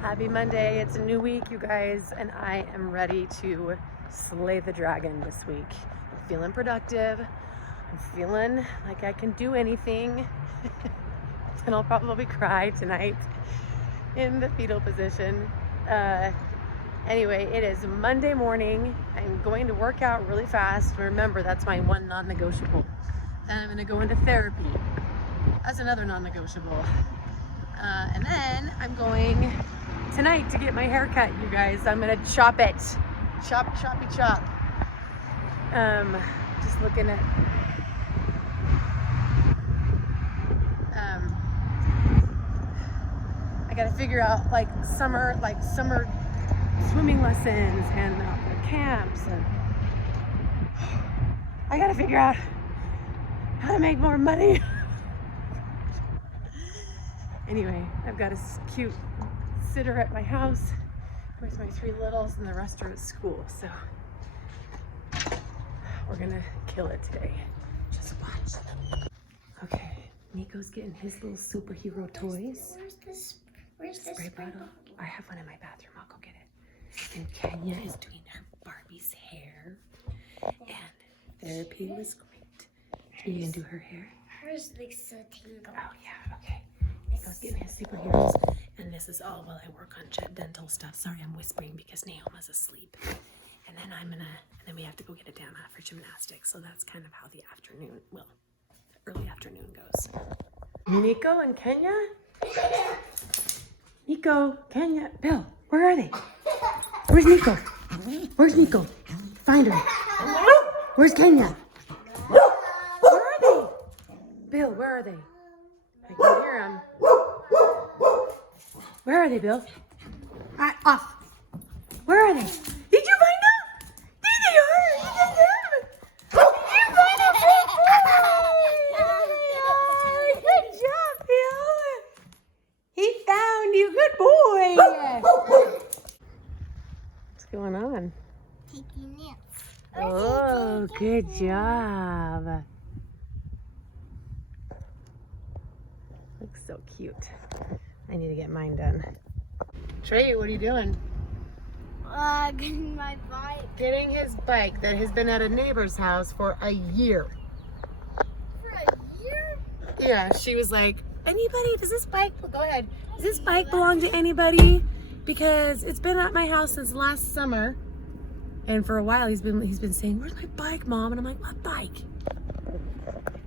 Happy Monday. It's a new week, you guys, and I am ready to slay the dragon this week. I'm feeling productive. I'm feeling like I can do anything. And I'll probably cry tonight in the fetal position. Anyway, it is Monday morning. I'm going to work out really fast. Remember, that's my one non-negotiable. Then I'm going to go into therapy. That's another non-negotiable. And then I'm going tonight to get my hair cut, you guys. I'm gonna chop it. Chop. Just looking at I gotta figure out like summer swimming lessons and camps, and I gotta figure out how to make more money. Anyway, I've got a cute sitter at my house with my 3 littles, and the rest are at school. So we're gonna kill it today. Just watch. Okay, Nico's getting his little superhero toys. Where's this spray bottle? I have one in my bathroom. I'll go get it. And Kenya is doing her Barbie's hair, and therapy was great. Are you gonna do her hair? Hers looks so tingle. Oh yeah, okay. Nico's getting his superheroes, and this is all while I work on dental stuff. Sorry, I'm whispering because Naoma's asleep. And then we have to go get Adana for gymnastics. So that's kind of how the afternoon, well, early afternoon goes. Nico and Kenya? Nico, Kenya, Bill, where are they? Where's Nico? Where's Nico? Find her. Where's Kenya? Where are they? Bill, where are they? I can hear them. Where are they, Bill? Off. Where are they? Did you find them? There they are. You got them. Did you find them? Good job, Bill. He found you. Good boy. What's going on? Taking naps. Oh, good job. Looks so cute. I need to get mine done. Trey, what are you doing? Getting my bike. Getting his bike that has been at a neighbor's house for a year. For a year? Yeah, she was like, anybody, does this bike, go ahead. Does this bike belong to anybody? Because it's been at my house since last summer. And for a while he's been saying, where's my bike, Mom? And I'm like, what bike?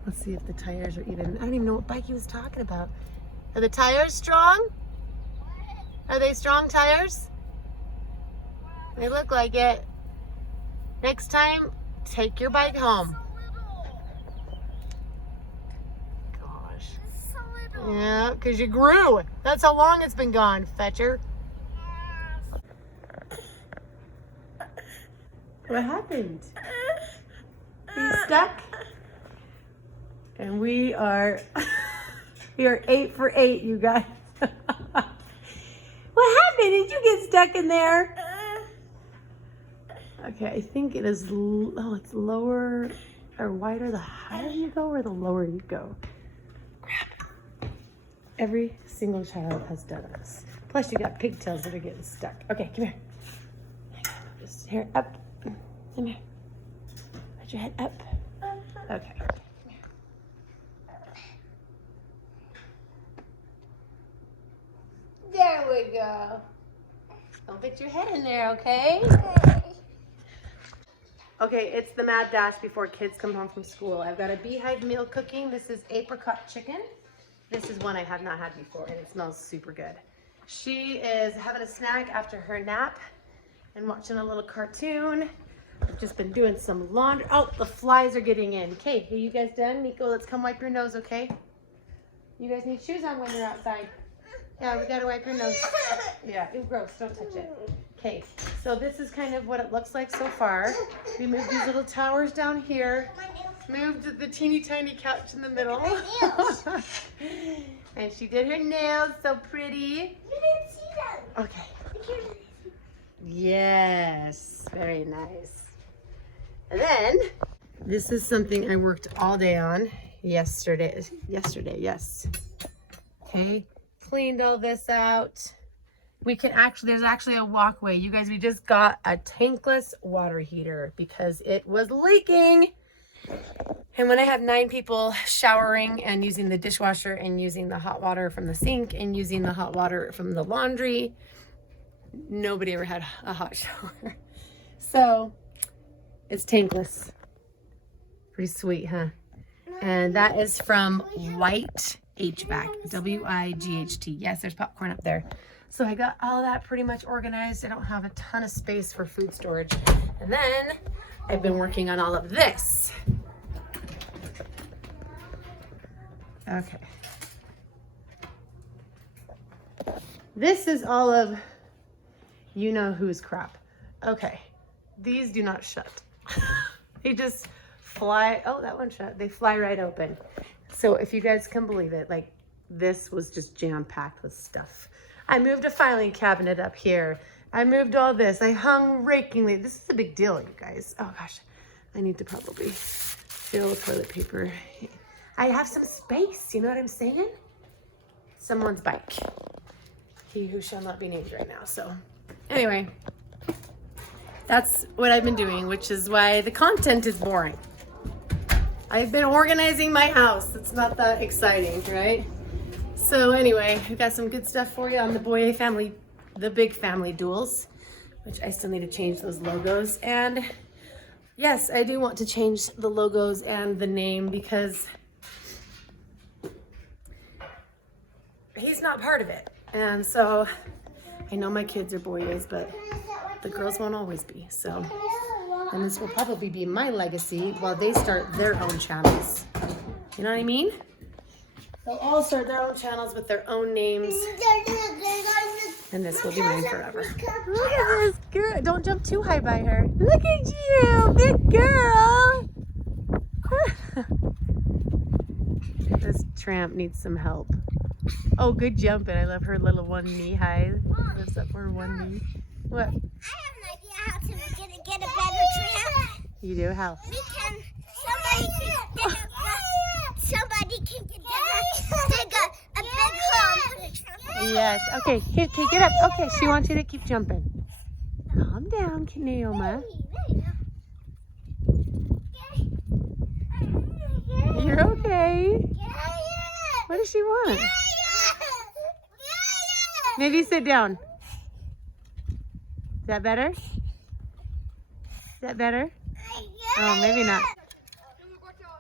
Let's see if the tires are even, I don't even know what bike he was talking about. Are the tires strong? Are they strong tires? They look like it. Next time, take your bike home. Gosh. Yeah, because you grew. That's how long it's been gone, Fetcher. What happened? He's stuck? And we are 8 for 8, you guys. What happened? Did you get stuck in there? Okay, I think it is, it's lower or wider the higher you go or the lower you go. Crap. Every single child has done this. Plus you got pigtails that are getting stuck. Okay, come here. Just here, up. Come here. Put your head up. Okay. There we go. Don't put your head in there, okay? Okay, it's the mad dash before kids come home from school. I've got a beehive meal cooking. This is apricot chicken. This is one I have not had before, and it smells super good. She is having a snack after her nap and watching a little cartoon. I've just been doing some laundry. Oh, the flies are getting in. Okay, are you guys done? Nico, let's come wipe your nose, okay? You guys need shoes on when you're outside. Yeah, we gotta wipe your nose. Yeah, ew, gross, don't touch it. Okay, so this is kind of what it looks like so far. We moved these little towers down here. Moved the teeny tiny couch in the middle. And she did her nails, so pretty. You didn't see them. Okay. Yes, very nice. And then, this is something I worked all day on yesterday, yes. Okay, cleaned all this out. we can actually, there's actually a walkway. You guys, we just got a tankless water heater because it was leaking. And when I have 9 people showering and using the dishwasher and using the hot water from the sink and using the hot water from the laundry, nobody ever had a hot shower. So it's tankless. Pretty sweet, huh? And that is from White HVAC, W-I-G-H-T. Yes, there's popcorn up there. So I got all that pretty much organized. I don't have a ton of space for food storage. And then I've been working on all of this. Okay. This is all of you know whose crap. Okay. These do not shut. They just fly. Oh, that one shut. They fly right open. So if you guys can believe it, like this was just jam-packed with stuff. I moved a filing cabinet up here. I moved all this. I hung rakingly. This is a big deal, you guys. Oh gosh, I need to probably fill toilet paper. I have some space, you know what I'm saying? Someone's bike. He who shall not be named right now. So anyway, that's what I've been doing, which is why the content is boring. I've been organizing my house. It's not that exciting, right? So anyway, I've got some good stuff for you on the Boye family, the big family duels, which I still need to change those logos. And yes, I do want to change the logos and the name because he's not part of it. And so I know my kids are boys, but the girls won't always be. So, and this will probably be my legacy while they start their own channels. You know what I mean? They'll all start their own channels with their own names. And this will be mine forever. Look at this girl. Don't jump too high by her. Look at you, big girl. This tramp needs some help. Oh, good jumping. I love her little one knee high. Lifts up her one knee. What? I have an idea how to get a better tramp. You do? How? We can, somebody can dig a big hole and put a tramp in. Yes. Okay, okay, get up. Okay, she wants you to keep jumping. Calm down, Naoma. You're okay. What does she want? Maybe sit down. Is that better? Is that better? Oh, maybe not.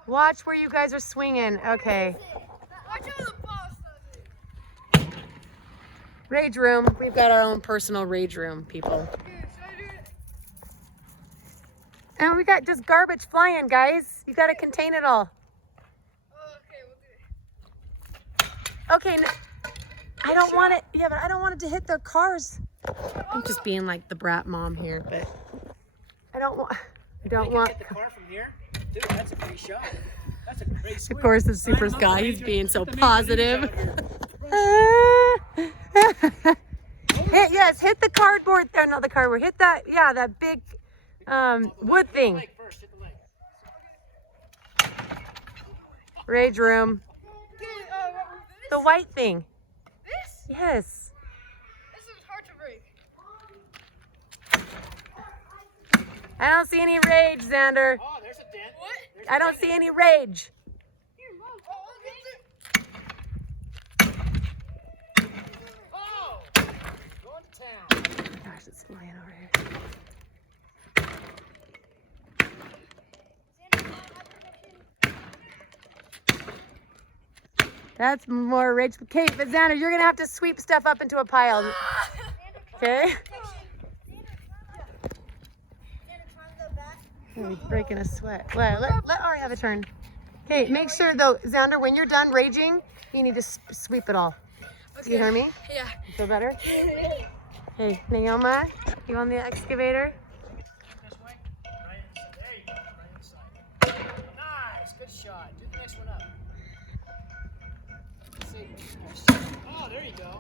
Watch where you guys are swinging. Okay. Rage room. We've got our own personal rage room, people. And we got just garbage flying, guys. You got to contain it all. Okay, I don't want it. Yeah, but I don't want it to hit their cars. I'm just being like the brat mom here, but I don't want. Hit the car from here, dude. That's a great shot. That's a great swing. Of course, the super guy. He's being so positive. Yes, hit the cardboard there. Not the cardboard. Hit that. Yeah, that big wood thing. Hit the leg. Rage room. The white thing. This? Yes. This is hard to break. I don't see any rage, Zander. Oh, there's a dent. What? There's I don't see any rage. Here, Mom. Oh, Oh, going to town. Gosh, it's flying over here. That's more rage. Okay, but Zander, you're gonna have to sweep stuff up into a pile. Okay? Oh, he's breaking a sweat. Well, let Ari have a turn. Okay, make sure though, Zander, when you're done raging, you need to sweep it all. Okay. You hear me? Yeah. You feel better? Hey, Naoma, you on the excavator? This way. Right inside. There you go. Right inside. Nice. Good shot. Do the next one up. Oh, there you go.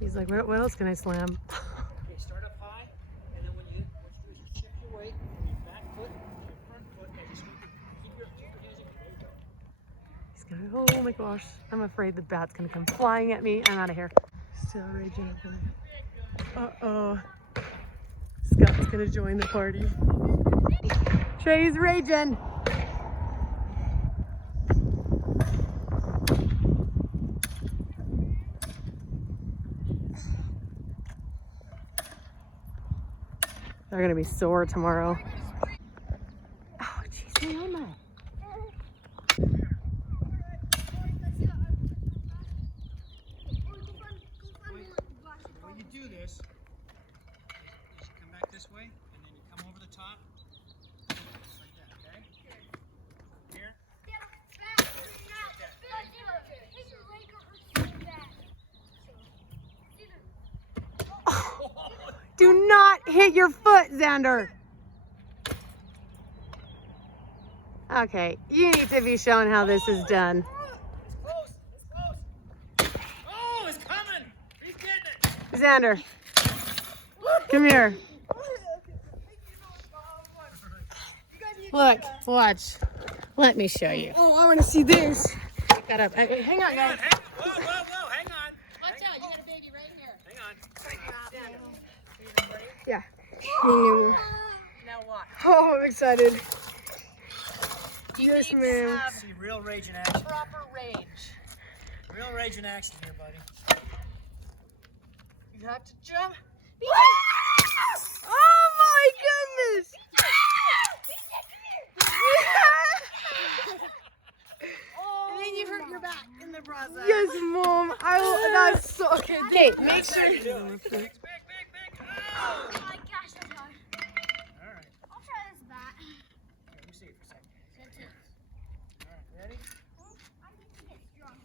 He's like, what else can I slam? Okay, start up high, and then what you do is you shift your weight from your back foot to your front foot as you sweep it. Keep your hands in. There you go. He's gonna, oh my gosh. I'm afraid the bat's gonna come flying at me. I'm out of here. Still raging over there. Uh-oh. Scott's gonna join the party. Trey's raging. They're gonna be sore tomorrow. Oh, jeez, Mama. When you do this, you should come back this way, and then you come over the top, like that, okay? Here. Do not hit your foot, Zander. Okay, you need to be shown how this is done. It's close. It's close. Oh, it's coming. He's getting it. Zander, come here. Look, watch. Let me show you. Oh, I want to see this. Pick that up. Hang on, guys. Whoa, whoa, whoa. Hang on. Watch out, you got a baby right here. Hang on. Yeah. Now what? Oh, I'm excited. You Yes, need ma'am. to have See real rage in action. proper rage. Real rage in action here, buddy. You have to jump. Oh my goodness! And then you hurt your back in the process. Yes, Mom. That's so okay. Okay, make sure. Big, big, big. Oh! Oh my gosh, that's hard. All right. I'll try this bat. Here, let me see it for a second. All right, ready? I need to get strong.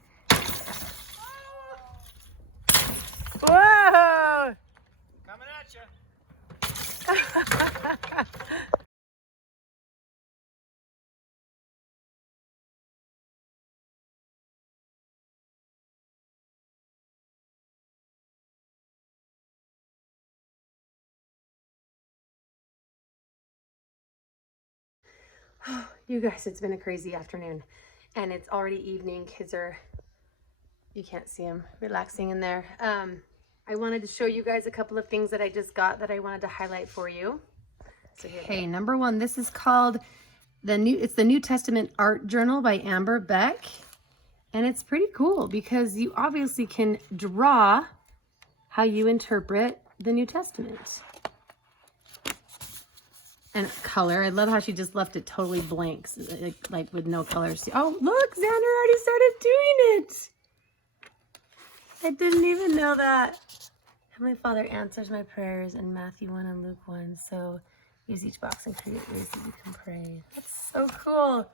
Whoa! Coming at you. You guys, it's been a crazy afternoon and it's already evening. Kids are, you can't see them, relaxing in there. I wanted to show you guys a couple of things that I just got that I wanted to highlight for you. So hey, number one, this is called it's the New Testament Art Journal by Amber Beck. And it's pretty cool because you obviously can draw how you interpret the New Testament. And color. I love how she just left it totally blank, like with no colors. Oh, look, Zander already started doing it. I didn't even know that. Heavenly Father answers my prayers in Matthew 1 and Luke 1. So use each box and create ways that you can pray. That's so cool.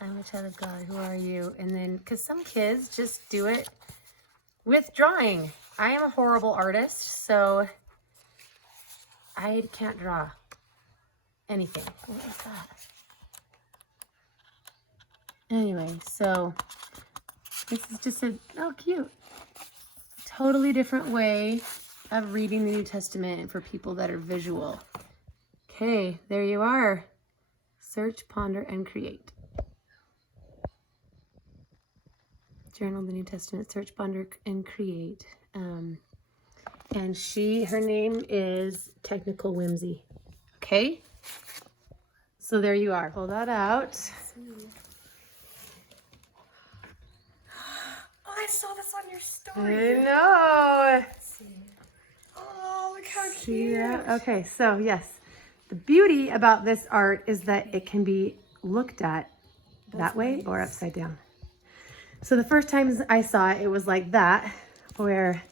I'm a child of God. Who are you? And then, because some kids just do it with drawing. I am a horrible artist, so I can't draw anything. What is that? Anyway, so this is just oh, cute. Totally different way of reading the New Testament for people that are visual. Okay, there you are. Search, ponder, and create. Journal the New Testament, search, ponder, and create. And her name is Technical Whimsy. Okay? So there you are. Pull that out. Oh, I saw this on your story. I know. Oh, look how See cute. that? Okay, so yes. The beauty about this art is that it can be looked at that way or upside down. So the first time I saw it, it was like that, where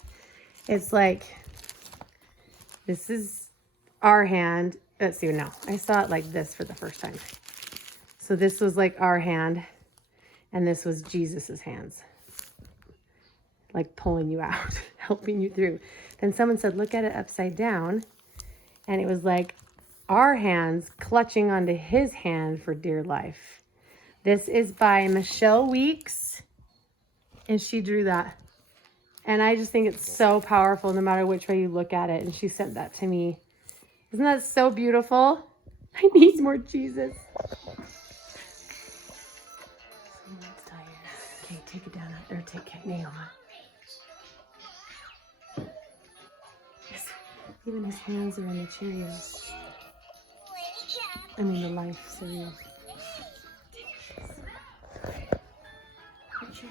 it's like, this is our hand. Let's see, no, I saw it like this for the first time. So this was like our hand, and this was Jesus's hands, like pulling you out, helping you through. Then someone said, look at it upside down, and it was like our hands clutching onto his hand for dear life. This is by Michelle Weeks, and she drew that. And I just think it's so powerful no matter which way you look at it, and she sent that to me. Isn't that so beautiful? I need more Jesus. Someone's tired. Okay, take it down. Or take it, Naoma. Even his hands are in the Cheerios. I mean the Life cereal. Good job.